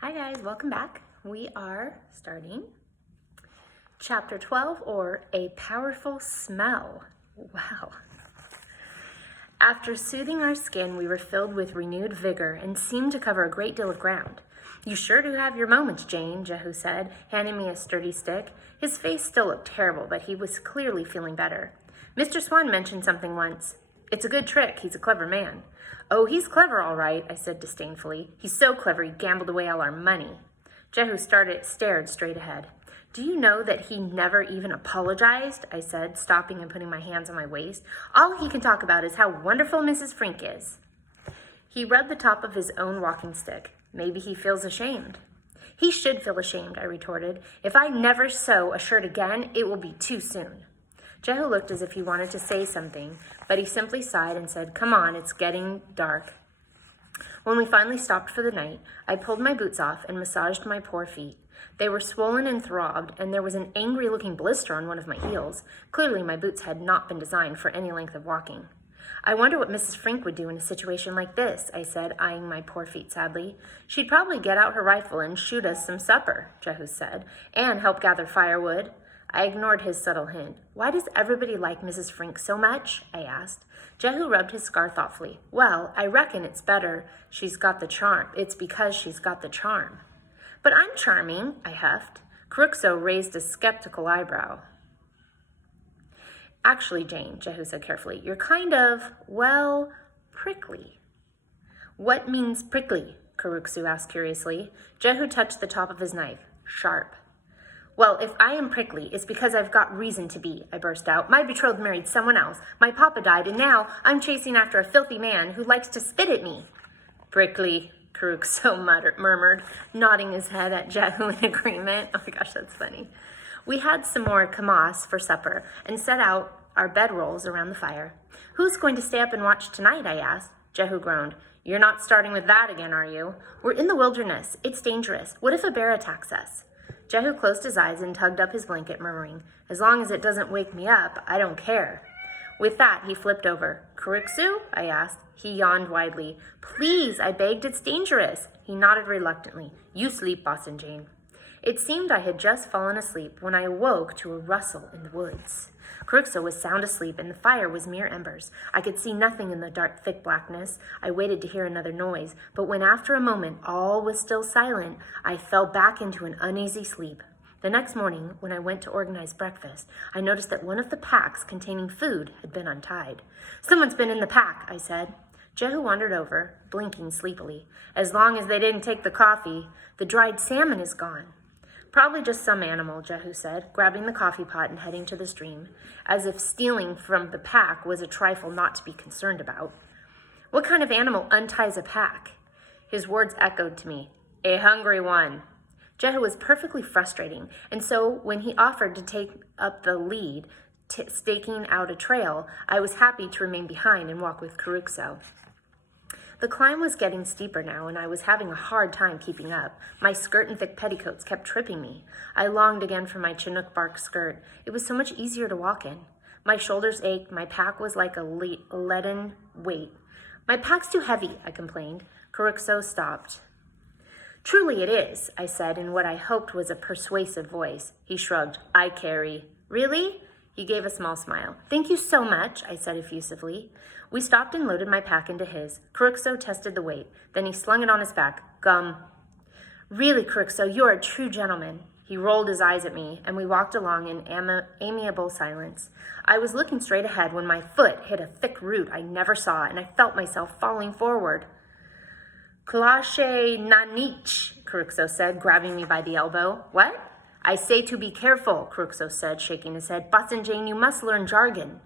Hi guys, welcome back. We are starting chapter 12, or A Powerful Smell. Wow. After soothing our skin, we were filled with renewed vigor and seemed to cover a great deal of ground. You sure do have your moments, Jane, Jehu said, handing me a sturdy stick. His face still looked terrible, but he was clearly feeling better. Mr. Swan mentioned something once. It's a good trick. He's a clever man. Oh, he's clever, all right, I said disdainfully. He's so clever he gambled away all our money. Jehu stared straight ahead. Do you know that he never even apologized? I said, stopping and putting my hands on my waist. All he can talk about is how wonderful Mrs. Frink is. He rubbed the top of his own walking stick. Maybe he feels ashamed. He should feel ashamed, I retorted. If I never sew a shirt again, it will be too soon. Jehu looked as if he wanted to say something, but he simply sighed and said, Come on, it's getting dark. When we finally stopped for the night, I pulled my boots off and massaged my poor feet. They were swollen and throbbed, and there was an angry-looking blister on one of my heels. Clearly, my boots had not been designed for any length of walking. I wonder what Mrs. Frink would do in a situation like this, I said, eyeing my poor feet sadly. She'd probably get out her rifle and shoot us some supper, Jehu said, and help gather firewood. I ignored his subtle hint. Why does everybody like Mrs. Frink so much? I asked. Jehu rubbed his scar thoughtfully. Well, I reckon it's because she's got the charm. But I'm charming, I huffed. Cruxo raised a skeptical eyebrow. Actually, Jane, Jehu said carefully, you're kind of, prickly. What means prickly? Cruxo asked curiously. Jehu touched the top of his knife. Sharp. Well, if I am prickly, it's because I've got reason to be, I burst out. My betrothed married someone else. My papa died, and now I'm chasing after a filthy man who likes to spit at me. Prickly, Cruxo murmured, nodding his head at Jehu in agreement. Oh my gosh, that's funny. We had some more kamas for supper and set out our bedrolls around the fire. Who's going to stay up and watch tonight, I asked. Jehu groaned. You're not starting with that again, are you? We're in the wilderness. It's dangerous. What if a bear attacks us? Jehu closed his eyes and tugged up his blanket, murmuring, As long as it doesn't wake me up, I don't care. With that, he flipped over. Cruxo? I asked. He yawned widely. Please, I begged, it's dangerous. He nodded reluctantly. You sleep, Boss and Jane. It seemed I had just fallen asleep when I awoke to a rustle in the woods. Cruxo was sound asleep, and the fire was mere embers. I could see nothing in the dark, thick blackness. I waited to hear another noise, but when after a moment all was still silent, I fell back into an uneasy sleep. The next morning, when I went to organize breakfast, I noticed that one of the packs containing food had been untied. Someone's been in the pack, I said. Jehu wandered over, blinking sleepily. As long as they didn't take the coffee, the dried salmon is gone. Probably just some animal, Jehu said, grabbing the coffee pot and heading to the stream, as if stealing from the pack was a trifle not to be concerned about. What kind of animal unties a pack? His words echoed to me. A hungry one. Jehu was perfectly frustrating, and so when he offered to take up the lead, staking out a trail, I was happy to remain behind and walk with Cruxo. The climb was getting steeper now, and I was having a hard time keeping up. My skirt and thick petticoats kept tripping me. I longed again for my Chinook bark skirt. It was so much easier to walk in. My shoulders ached. My pack was like a leaden weight. My pack's too heavy, I complained. Cruxo stopped. Truly it is, I said in what I hoped was a persuasive voice. He shrugged. I carry. Really? He gave a small smile. Thank you so much, I said effusively. We stopped and loaded my pack into his. Cruxo tested the weight. Then he slung it on his back. Gum. Really, Cruxo, you're a true gentleman. He rolled his eyes at me, and we walked along in amiable silence. I was looking straight ahead when my foot hit a thick root I never saw, and I felt myself falling forward. Klache nanich, Cruxo said, grabbing me by the elbow. What? I say to be careful, Cruxo said, shaking his head. Boss Jane, you must learn jargon.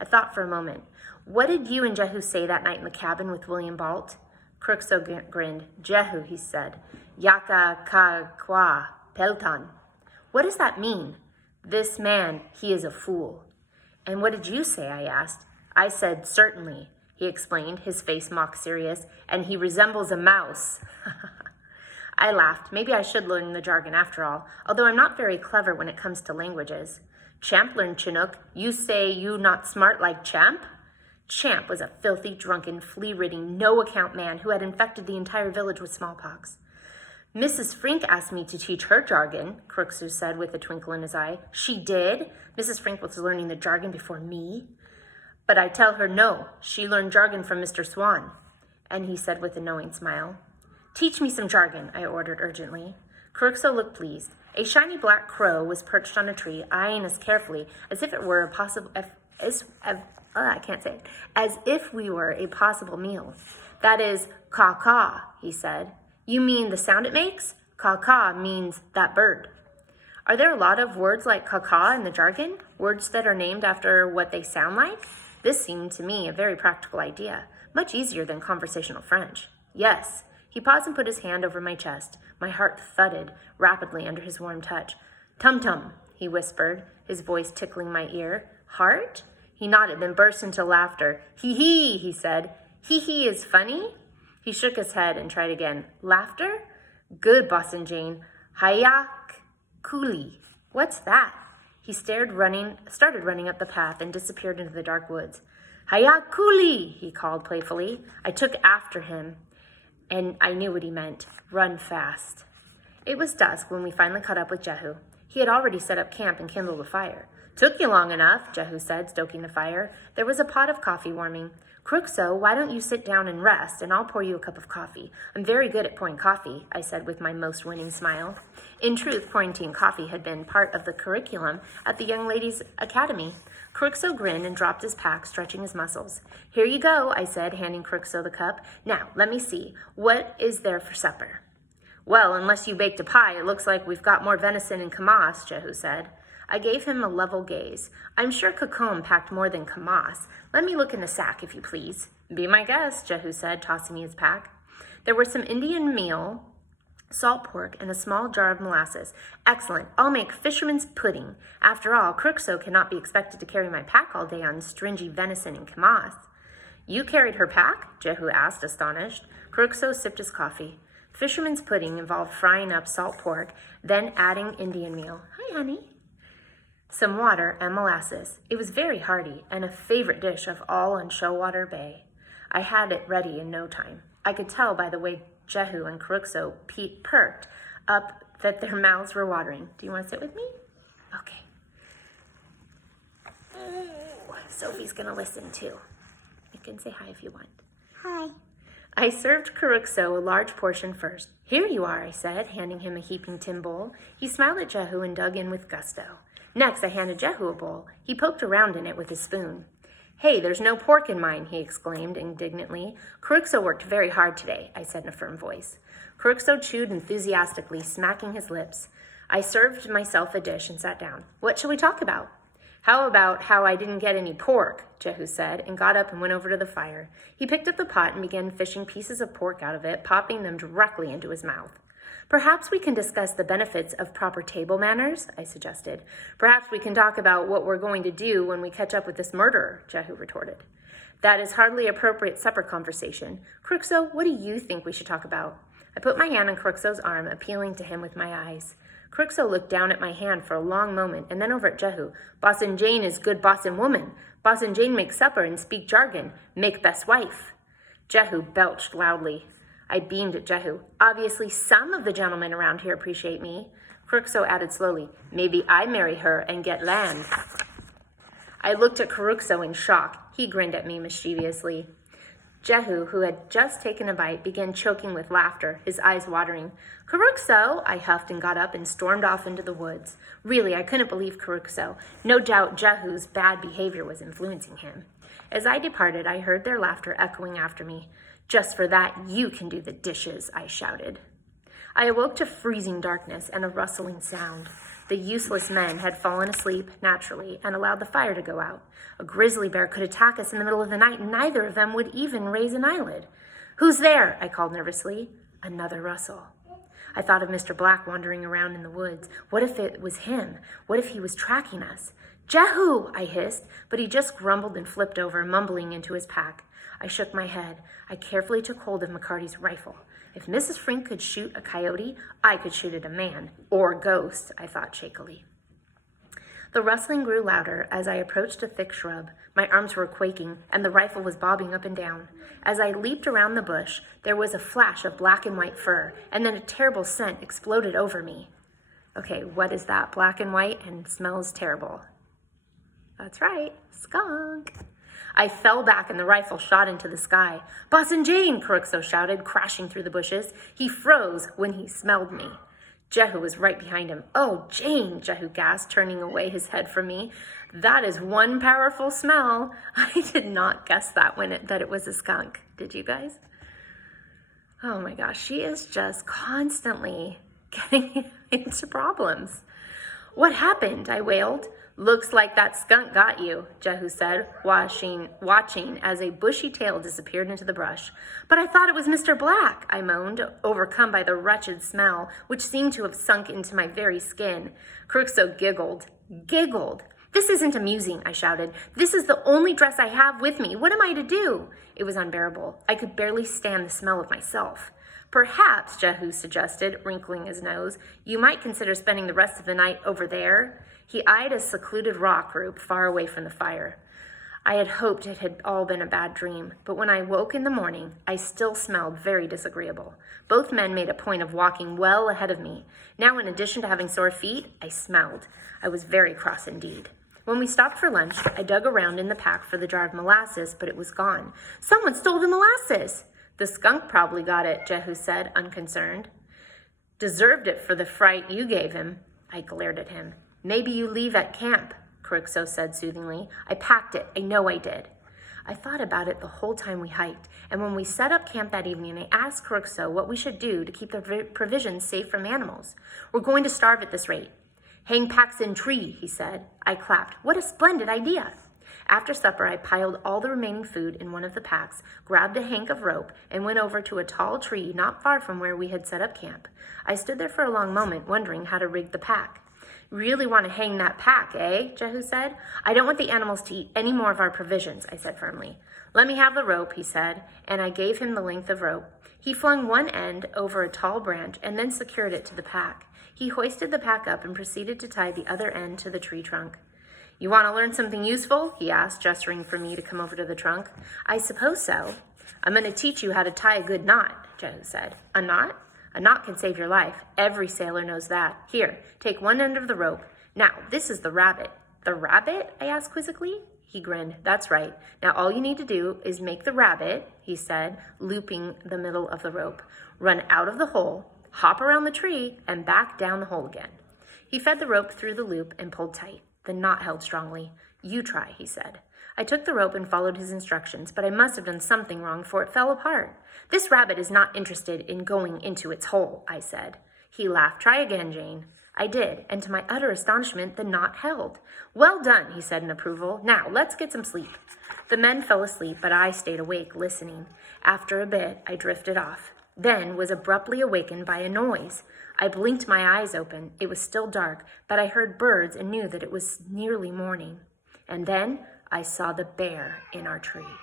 I thought for a moment. What did you and Jehu say that night in the cabin with William Balt? Cruxo grinned. Jehu, he said. Yaka ka kwa peltan. What does that mean? This man, he is a fool. And what did you say, I asked. I said, certainly, he explained, his face mock serious, and he resembles a mouse. I laughed. Maybe I should learn the jargon after all, although I'm not very clever when it comes to languages. Champ learned Chinook. You say you not smart like Champ? Champ was a filthy, drunken, flea-ridden, no-account man who had infected the entire village with smallpox. Mrs. Frink asked me to teach her jargon, Crooksoo said with a twinkle in his eye. She did? Mrs. Frink was learning the jargon before me? But I tell her no, she learned jargon from Mr. Swan. And he said with a knowing smile. Teach me some jargon, I ordered urgently. Crooksoo looked pleased. A shiny black crow was perched on a tree, eyeing us carefully as if it were a possible, as if we were a possible meal. That is caw-caw, he said. You mean the sound it makes? Caw-caw means that bird. Are there a lot of words like caw-caw in the jargon? Words that are named after what they sound like? This seemed to me a very practical idea, much easier than conversational French. Yes. He paused and put his hand over my chest. My heart thudded rapidly under his warm touch. Tum-tum, he whispered, his voice tickling my ear. Heart? He nodded, then burst into laughter. Hee-hee, he said. Hee-hee is funny? He shook his head and tried again. Laughter? Good, Boston Jane. Hayak Kuli. What's that? He started running up the path and disappeared into the dark woods. Hayak Kuli, he called playfully. I took after him, and I knew what he meant. Run fast. It was dusk when we finally caught up with Jehu. He had already set up camp and kindled a fire. Took you long enough, Jehu said, stoking the fire. There was a pot of coffee warming. Crooksoo, why don't you sit down and rest, and I'll pour you a cup of coffee. I'm very good at pouring coffee, I said with my most winning smile. In truth, pouring tea and coffee had been part of the curriculum at the Young Ladies' Academy. Crooksoo grinned and dropped his pack, stretching his muscles. Here you go, I said, handing Crooksoo the cup. Now, let me see. What is there for supper? Well, unless you baked a pie, it looks like we've got more venison in Kamas, Jehu said. I gave him a level gaze. I'm sure Cacombe packed more than Kamas. Let me look in the sack, if you please. Be my guest, Jehu said, tossing me his pack. There were some Indian meal, salt pork, and a small jar of molasses. Excellent. I'll make fisherman's pudding. After all, Crooksoo cannot be expected to carry my pack all day on stringy venison and Kamas. You carried her pack? Jehu asked, astonished. Crooksoo sipped his coffee. Fisherman's pudding involved frying up salt pork, then adding Indian meal. Hi, honey. Some water and molasses. It was very hearty and a favorite dish of all on Showwater Bay. I had it ready in no time. I could tell by the way Jehu and Crooksoo perked up that their mouths were watering. Do you want to sit with me? Okay. Sophie's going to listen too. You can say hi if you want. Hi. I served Crooksoo a large portion first. Here you are, I said, handing him a heaping tin bowl. He smiled at Jehu and dug in with gusto. Next, I handed Jehu a bowl. He poked around in it with his spoon. Hey, there's no pork in mine, he exclaimed indignantly. Crooksoo worked very hard today, I said in a firm voice. Crooksoo chewed enthusiastically, smacking his lips. I served myself a dish and sat down. What shall we talk about? How about how I didn't get any pork, Jehu said, and got up and went over to the fire. He picked up the pot and began fishing pieces of pork out of it, popping them directly into his mouth. Perhaps we can discuss the benefits of proper table manners, I suggested. Perhaps we can talk about what we're going to do when we catch up with this murderer, Jehu retorted. That is hardly appropriate supper conversation. Crooksoo, what do you think we should talk about? I put my hand on Crooksoo's arm, appealing to him with my eyes. Crooksoo looked down at my hand for a long moment and then over at Jehu. Boston Jane is good Boston woman. Boston Jane make supper and speak jargon. Make best wife. Jehu belched loudly. I beamed at Jehu. Obviously, some of the gentlemen around here appreciate me. Crooksoo added slowly, maybe I marry her and get land. I looked at Crooksoo in shock. He grinned at me mischievously. Jehu, who had just taken a bite, began choking with laughter, his eyes watering. Crooksoo, I huffed and got up and stormed off into the woods. Really, I couldn't believe Crooksoo. No doubt Jehu's bad behavior was influencing him. As I departed, I heard their laughter echoing after me. Just for that, you can do the dishes, I shouted. I awoke to freezing darkness and a rustling sound. The useless men had fallen asleep naturally and allowed the fire to go out. A grizzly bear could attack us in the middle of the night, and neither of them would even raise an eyelid. Who's there? I called nervously. Another rustle. I thought of Mr. Black wandering around in the woods. What if it was him? What if he was tracking us? Jehu, I hissed, but he just grumbled and flipped over, mumbling into his pack. I shook my head. I carefully took hold of McCarty's rifle. If Mrs. Frink could shoot a coyote, I could shoot at a man. Or a ghost, I thought shakily. The rustling grew louder as I approached a thick shrub. My arms were quaking, and the rifle was bobbing up and down. As I leaped around the bush, there was a flash of black and white fur, and then a terrible scent exploded over me. Okay, what is that? Black and white and smells terrible. That's right, skunk. I fell back and the rifle shot into the sky. "Bosun Jane!" Caruso shouted, crashing through the bushes. He froze when he smelled me. Jehu was right behind him. "Oh, Jane," Jehu gasped, turning away his head from me. "That is one powerful smell." I did not guess that that it was a skunk. Did you guys? Oh my gosh, she is just constantly getting into problems. "What happened?" I wailed. "Looks like that skunk got you," Jehu said, watching as a bushy tail disappeared into the brush. "But I thought it was Mr. Black," I moaned, overcome by the wretched smell, which seemed to have sunk into my very skin. Caruso giggled. "This isn't amusing," I shouted. "This is the only dress I have with me. What am I to do?" It was unbearable. I could barely stand the smell of myself. "Perhaps," Jehu suggested, wrinkling his nose, "you might consider spending the rest of the night over there." He eyed a secluded rock group far away from the fire. I had hoped it had all been a bad dream, but when I woke in the morning, I still smelled very disagreeable. Both men made a point of walking well ahead of me. Now, in addition to having sore feet, I smelled. I was very cross indeed. When we stopped for lunch, I dug around in the pack for the jar of molasses, but it was gone. "Someone stole the molasses!" "The skunk probably got it," Jehu said, unconcerned. "Deserved it for the fright you gave him." I glared at him. "Maybe you leave at camp," Caruso said soothingly. "I packed it. I know I did." I thought about it the whole time we hiked, and when we set up camp that evening, I asked Caruso what we should do to keep the provisions safe from animals. "We're going to starve at this rate." "Hang packs in tree," he said. I clapped. "What a splendid idea." After supper, I piled all the remaining food in one of the packs, grabbed a hank of rope, and went over to a tall tree not far from where we had set up camp. I stood there for a long moment, wondering how to rig the pack. "Really want to hang that pack, eh?" Jehu said. "I don't want the animals to eat any more of our provisions," I said firmly. "Let me have the rope," he said, and I gave him the length of rope. He flung one end over a tall branch and then secured it to the pack. He hoisted the pack up and proceeded to tie the other end to the tree trunk. "You want to learn something useful?" he asked, gesturing for me to come over to the trunk. "I suppose so." "I'm going to teach you how to tie a good knot," Jehu said. "A knot?" "A knot can save your life. Every sailor knows that. Here, take one end of the rope. Now, this is the rabbit." "The rabbit?" I asked quizzically. He grinned. "That's right. Now all you need to do is make the rabbit," he said, looping the middle of the rope, "run out of the hole, hop around the tree, and back down the hole again." He fed the rope through the loop and pulled tight. The knot held strongly. "You try," he said. I took the rope and followed his instructions, but I must have done something wrong, for it fell apart. "This rabbit is not interested in going into its hole," I said. He laughed. "Try again, Jane." I did, and to my utter astonishment, the knot held. "Well done," he said in approval. "Now, let's get some sleep." The men fell asleep, but I stayed awake, listening. After a bit, I drifted off, then was abruptly awakened by a noise. I blinked my eyes open. It was still dark, but I heard birds and knew that it was nearly morning. And then I saw the bear in our tree.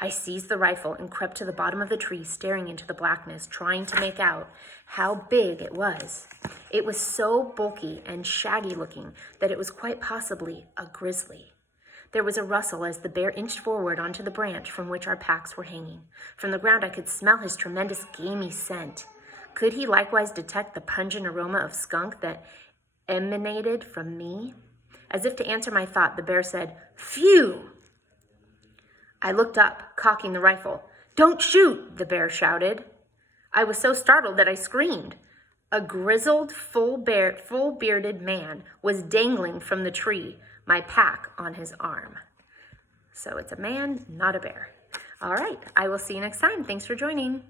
I seized the rifle and crept to the bottom of the tree, staring into the blackness, trying to make out how big it was. It was so bulky and shaggy looking that it was quite possibly a grizzly. There was a rustle as the bear inched forward onto the branch from which our packs were hanging. From the ground I could smell his tremendous gamey scent. Could he likewise detect the pungent aroma of skunk that emanated from me? As if to answer my thought, the bear said, "Phew!" I looked up, cocking the rifle. "Don't shoot!" the bear shouted. I was so startled that I screamed. A grizzled, full-bearded man was dangling from the tree, my pack on his arm. So it's a man, not a bear. All right, I will see you next time. Thanks for joining.